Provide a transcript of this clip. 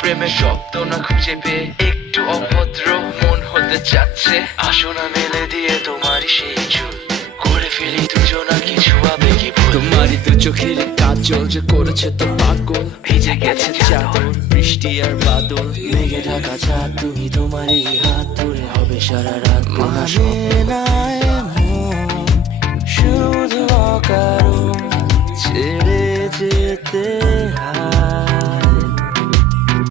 প্রেমের শব্দ না খুঁজে পেয়ে একটু অভদ্র মন হতে চাচ্ছে। আসো না মেলে দিয়ে তোমারই সেই চুল, করে ফেলি দুজনা কিছু আবেগী ভুল। তোমারই তো চোখের কাজল যে করেছে তো পাগল, ভিজে গেছে চাদর বৃষ্টি আর বাদল। মেঘে ঢাকা চাঁদ তুমি তোমারই হাত ধরে হবে সারা রাত। মানে না এমন শুধু অকারণ ছেড়ে যেতে